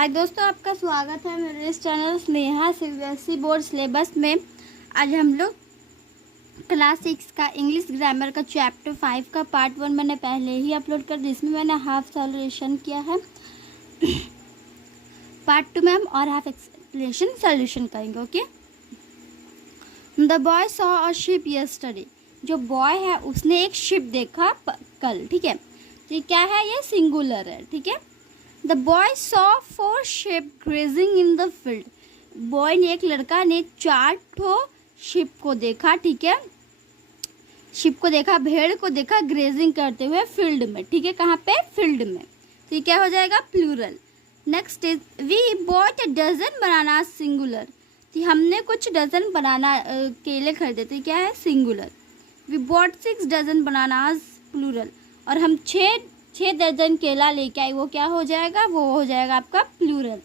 हाय दोस्तों, आपका स्वागत है मेरे इस channel Sneha CBSE board syllabus में। आज हम लोग क्लास 6 का इंग्लिश ग्रामर का चैप्टर 5 का पार्ट 1 मैंने पहले ही अपलोड कर दिया, जिसमें मैंने हाफ सॉल्यूशन किया है। पार्ट 2 में हम और हाफ एक्सप्लेनेशन सॉल्यूशन करेंगे। Okay. The boy saw a ship yesterday. जो बॉय है उसने एक शिप देखा कल। ठीक है, तो ये क्या है? ये सिंगुलर है। ठीक है। The boy saw 4 sheep grazing in the field. Boy ने, एक लड़का ने 4 ठो शिप को देखा। ठीक है, शिप को देखा, भेड़ को देखा ग्रेजिंग करते हुए फील्ड में। ठीक है, कहाँ पे? फील्ड में। तो ये क्या हो जाएगा? Plural. Next is we bought a dozen banana singular. तो हमने कुछ डजन बनाना केले खरीदे थे, क्या है? Singular. We bought 6 dozen bananas plural. और हम 6 दर्जन केला लेके आए, वो क्या हो जाएगा? वो हो जाएगा आपका प्लूरल।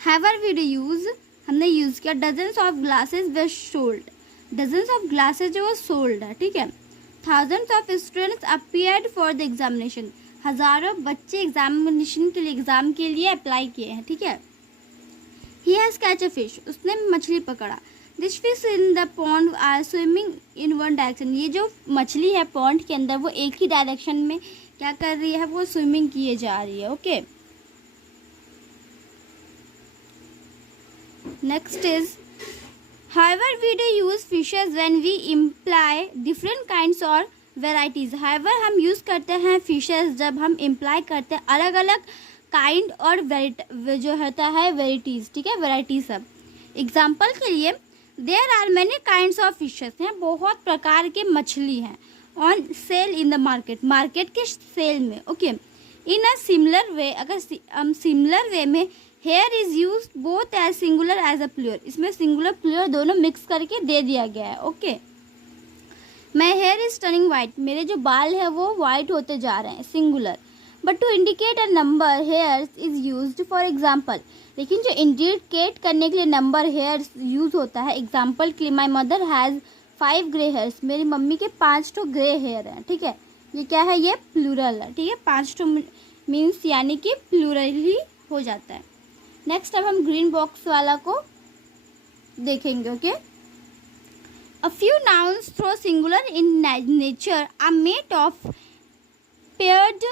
हैवर वी यूज, हमने यूज़ किया। Dozens of glasses way sold. Dozens of glasses जो वो सोल्ड है। ठीक है। Thousands of students appeared for the examination. हज़ारों बच्चे एग्जामिनेशन के लिए, एग्ज़ाम के लिए अप्लाई किए हैं। ठीक है। He has catch a fish, उसने मछली पकड़ा। This fish in the pond are swimming in one direction. ये जो मछली है पॉन्ड के अंदर, वो एक ही डायरेक्शन में क्या कर रही है? वो स्विमिंग किए जा रही है। Okay. Next is however we do use fishes when we imply different kinds or varieties. However हम यूज करते हैं फिशेस जब हम इम्प्लाई करते हैं अलग अलग काइंड और जो होता है वेराइटीज। ठीक है, वेराइटी सब। एग्जाम्पल के लिए there are many kinds of fishes हैं, बहुत प्रकार के मछली हैं। On sale in the market, market के सेल में। Okay. In a similar way, अगर हम सिमिलर वे में here is use both as singular as a plural. इसमें सिंगुलर प्लूरल दोनों मिक्स करके दे दिया गया है। Okay. My hair is turning white, मेरे जो बाल है वो वाइट होते जा रहे हैं, singular. But to indicate a number hairs is use for example, लेकिन जो इंडिकेट करने के लिए नंबर हेयर्स यूज होता है, एग्जाम्पल के लिए my mother has 5 grey hairs, मेरी मम्मी के 5 ठो ग्रे हेयर हैं। ठीक है, ये क्या है? ये प्लूरल है। ठीक है, 5 ठो मीन्स यानी कि प्लूरल ही हो जाता है। नेक्स्ट अब हम ग्रीन बॉक्स वाला को देखेंगे। Okay. A few nouns though singular in nature are made of paired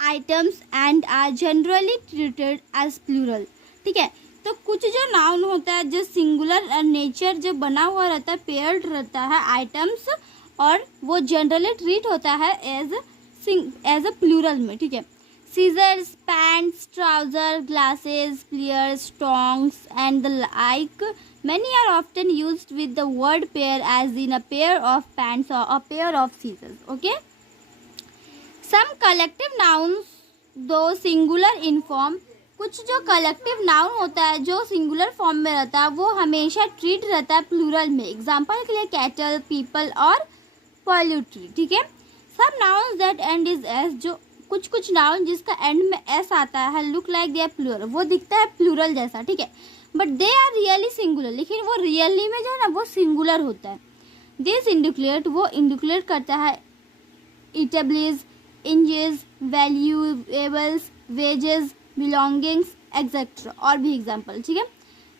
items and are generally treated as plural. ठीक है, तो कुछ जो नाउन होता है, जो सिंगुलर नेचर जो बना हुआ रहता है, पेयर्ड रहता है आइटम्स, और वो जनरली ट्रीट होता है एज अ प्लूरल में। ठीक है। Scissors, pants, trouser, glasses, pliers, tongs and the like many are often used with the word pair as in a pair of pants और a pair of scissors. Okay. Some collective nouns though singular in form, कुछ जो collective noun होता है जो singular form में रहता है, वो हमेशा ट्रीट रहता है प्लूरल में। एग्जाम्पल के लिए कैटल, पीपल और पोल्ट्री। ठीक है। सब nouns that end is S, जो कुछ नाउन जिसका एंड में एस आता है, look like they are plural, वो दिखता है प्लूरल जैसा। ठीक है, but they are really singular, लेकिन वो रियली में जो है ना वो सिंगुलर होता है। दिस इंडिकुलेट, वो इंडिकुलेट करता है eatables, inches, valuables, wages, belongings etcetera, और भी एग्जाम्पल। ठीक है।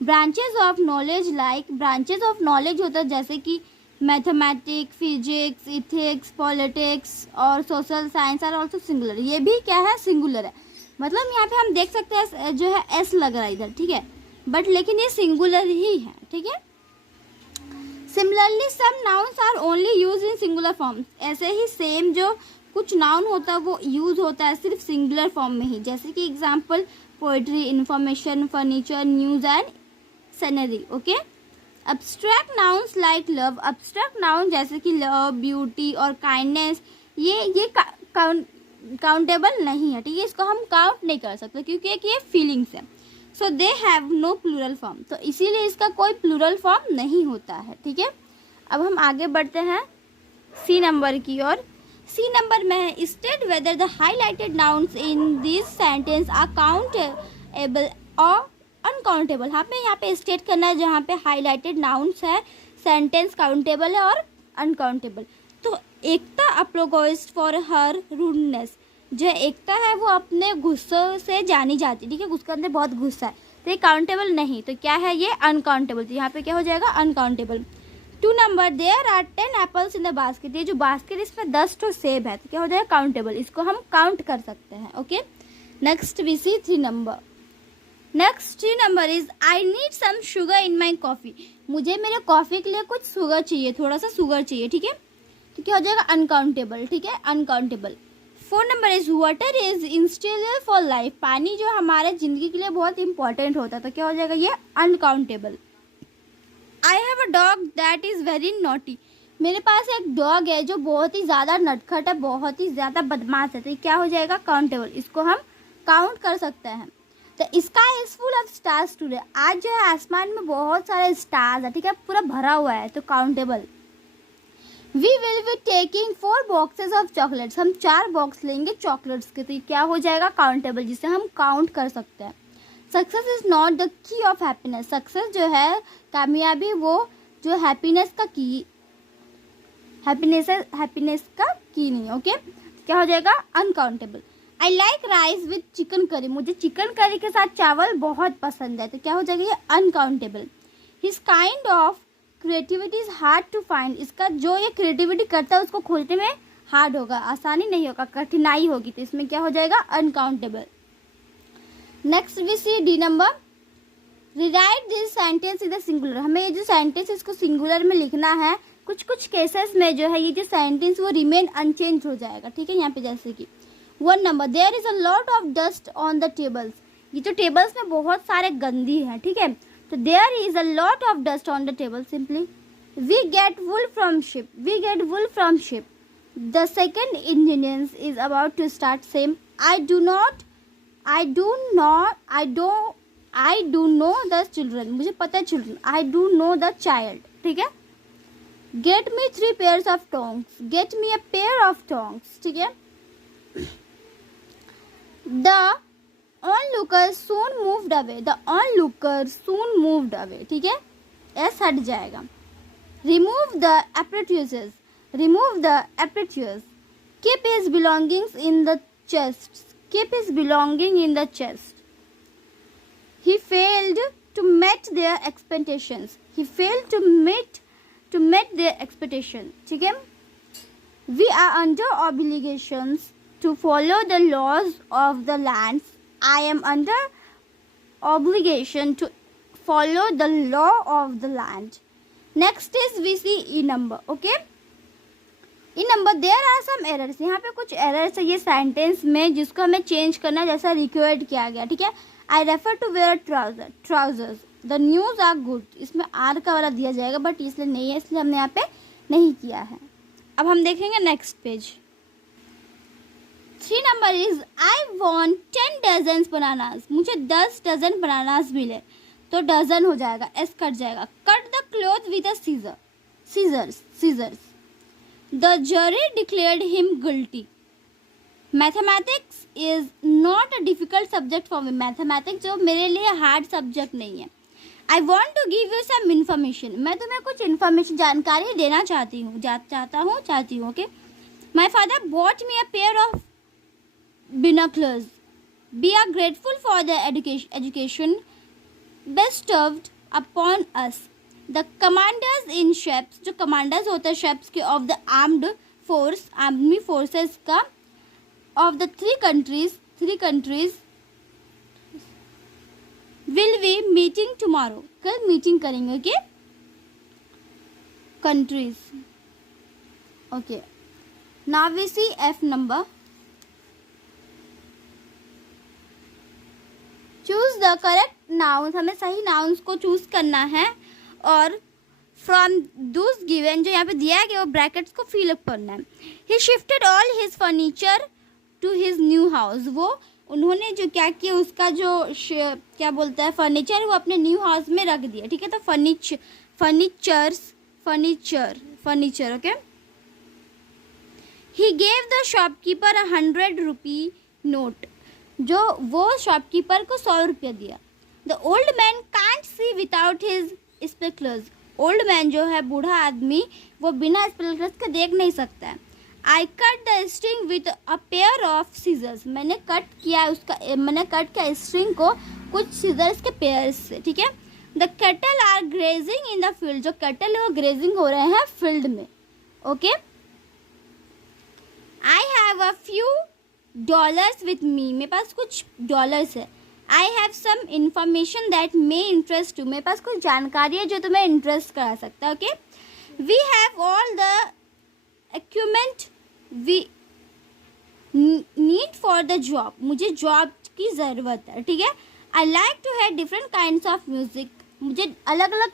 Branches of knowledge like, branches of knowledge होता है जैसे कि मैथमेटिक्स, फिजिक्स, इथिक्स, पॉलिटिक्स और social science are also singular. ये भी क्या है? सिंगुलर है। मतलब यहाँ पे हम देख सकते हैं जो है एस लग रहा है इधर। ठीक है, बट लेकिन ये सिंगुलर ही है। ठीक है। Similarly some nouns are only use in singular form, ऐसे ही सेम जो कुछ नाउन होता है वो यूज होता है सिर्फ सिंगुलर फॉर्म में ही, जैसे कि example poetry, information, furniture, news and scenery. Okay. Abstract nouns like love, abstract noun जैसे कि लव, ब्यूटी और काइंडनेस, ये काउंटेबल नहीं है। ठीक है, इसको हम काउंट नहीं कर सकते क्योंकि ये फीलिंग्स है। So they have no plural form, तो इसीलिए इसका कोई प्लूरल फॉर्म नहीं होता है। ठीक है। अब हम आगे बढ़ते हैं सी नंबर की ओर। सी नंबर में है state whether the highlighted nouns in this sentence are countable or uncountable. हमें यहाँ पे स्टेट करना है जहाँ पे हाईलाइटेड नाउन्स है, सेंटेंस काउंटेबल है और अनकाउंटेबल। तो एकता अप्रोगोइज्ड फॉर हर रूडनेस, जो एकता है वो अपने गुस्सों से जानी जाती है, ठीक है, उसके अंदर बहुत गुस्सा है, तो ये काउंटेबल नहीं, तो क्या है ये अनकाउंटेबल, तो यहाँ पे क्या हो जाएगा uncountable. 2 number, there are 10 apples in the basket, ये जो बास्केट इसमें 10 तो सेब है, तो क्या हो जाएगा काउंटेबल, इसको हम काउंट कर सकते हैं। Okay, next we see 3 number. Next 3 number is I need some sugar in my coffee, मुझे मेरे कॉफ़ी के लिए कुछ शुगर चाहिए, थोड़ा सा शुगर चाहिए, ठीक है, तो क्या हो जाएगा अनकाउंटेबल, ठीक है, uncountable. 4 number is water is essential for life, पानी जो हमारे ज़िंदगी के लिए बहुत इंपॉर्टेंट होता है, तो क्या हो जाएगा ये uncountable. I have a dog that is very naughty, मेरे पास एक डॉग है जो बहुत ही ज़्यादा नटखट है, बहुत ही ज़्यादा बदमाश है, तो क्या हो जाएगा काउंटेबल, इसको हम काउंट कर सकते हैं। तो sky is full of stars today, आज जो है आसमान में बहुत सारे स्टार्स है, ठीक है, पूरा भरा हुआ है, तो countable. We will be taking 4 boxes of chocolates, हम 4 बॉक्स लेंगे चॉकलेट्स के, तो क्या हो जाएगा काउंटेबल, जिसे हम काउंट कर सकते हैं। Success is not the key of happiness, success जो है कामयाबी वो जो हैप्पीनेस का की, हैप्पीनेस का की नहीं। ओके, क्या हो जाएगा uncountable. I like rice with chicken curry, मुझे चिकन करी के साथ चावल बहुत पसंद है, तो क्या हो जाएगा ये uncountable. His kind of creativity is hard to find, इसका जो ये क्रिएटिविटी करता है उसको खोजने में हार्ड होगा, आसानी नहीं होगा, कठिनाई होगी, तो इसमें क्या हो जाएगा uncountable. Next we see D number, rewrite this sentence in the singular, हमें ये जो सेंटेंस इसको सिंगुलर में लिखना है, कुछ कुछ केसेस में जो है ये जो सेंटेंस वो रिमेन अनचेंज हो जाएगा, ठीक है, यहाँ पे जैसे कि 1 number, there is a lot of dust on the tables, ये जो टेबल्स में बहुत सारे गंदी हैं, ठीक है, तो there is a lot of dust on the table, simply we get wool from sheep, we get wool from sheep. The second engineers is about to start same, I do know the children, मुझे पता है children, I do know the child, ठीक है। Get me 3 pairs of tongs, get me a pair of tongs, ठीक है। The onlooker soon moved away, the onlooker soon moved away, ठीक है, S हट जाएगा। Remove the apparatuses, remove the apparatus, keep his belongings in the chest, keep his belonging in the chest. He failed to meet their expectations, he failed to meet their expectations, ठीक है। We are under obligations to follow the laws of the lands, I am under obligation to follow the law of the land. Next is we see E number, okay, E number, there are some errors, यहाँ पे कुछ errors है ये sentence में जिसको हमें change करना जैसा रिक्वायर्ड किया गया, ठीक है। I refer to wear trousers, the news are good, इसमें आर का वाला दिया जाएगा बट इसलिए नहीं है, इसलिए हमने यहाँ पे नहीं किया है। अब हम देखेंगे next page. 3 number is I want 10 dozens bananas, मुझे 10 डजन बनानास मिले, तो डजन हो जाएगा, एस कट जाएगा। Cut the cloth with a scissors, the jury declared him guilty. Mathematics is not a difficult subject for me, mathematics जो मेरे लिए हार्ड सब्जेक्ट नहीं है। I want to give you some information, मैं तुम्हें कुछ इन्फॉर्मेशन जानकारी देना चाहती हूँ, okay. My father bought me a pair of binoculars, we are grateful for the education bestowed upon us. The commanders in ships, जो कमांडर्स होते हैं शिप्स के ऑफ द आर्मी फोर्सेस का of the three countries will be meeting tomorrow, कल meeting करेंगे, okay, countries, okay। now we see F number, choose the correct nouns, हमें सही nouns को चूज करना है और फ्रॉम those given जो यहाँ पे दिया है कि वो ब्रैकेट्स को फिल अप करना है। he shifted all his furniture to his new house, वो उन्होंने जो क्या किया उसका जो क्या बोलते हैं फर्नीचर वो अपने न्यू हाउस में रख दिया, ठीक है, तो furniture, okay. He gave the shopkeeper 100 rupee note, जो वो शॉपकीपर को 100 रुपया दिया। The old man can't see without his spectres, old man जो है बूढ़ा आदमी वो बिना स्पेक्टर्स के देख नहीं सकता है। I cut the string with a pair of scissors. मैंने कट किया स्ट्रिंग को कुछ सीजर्स के पेयर से, ठीक है। The cattle are grazing in the field. जो कैटल है वो ग्रेजिंग हो रहे हैं फील्ड में, okay. I have a few dollars with me. मेरे पास कुछ डॉलर्स है। I have some information that may interest you. मेरे पास कुछ जानकारी है जो तुम्हें इंटरेस्ट करा सकता है, okay. We have all the equipment we need for the job. मुझे जॉब की ज़रूरत है, ठीक है। I like to hear different kinds of music. मुझे अलग अलग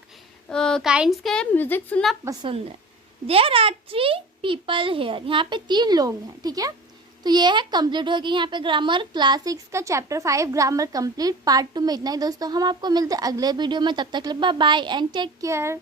काइंड्स के म्यूज़िक सुनना पसंद है। There are 3 people here. यहाँ पे 3 लोग हैं, ठीक है। तो ये है कंप्लीट हो गई यहाँ पे ग्रामर क्लास 6 का चैप्टर 5 ग्रामर कंप्लीट। पार्ट 2 में इतना ही दोस्तों। हम आपको मिलते हैं अगले वीडियो में। तब तक bye bye and take care.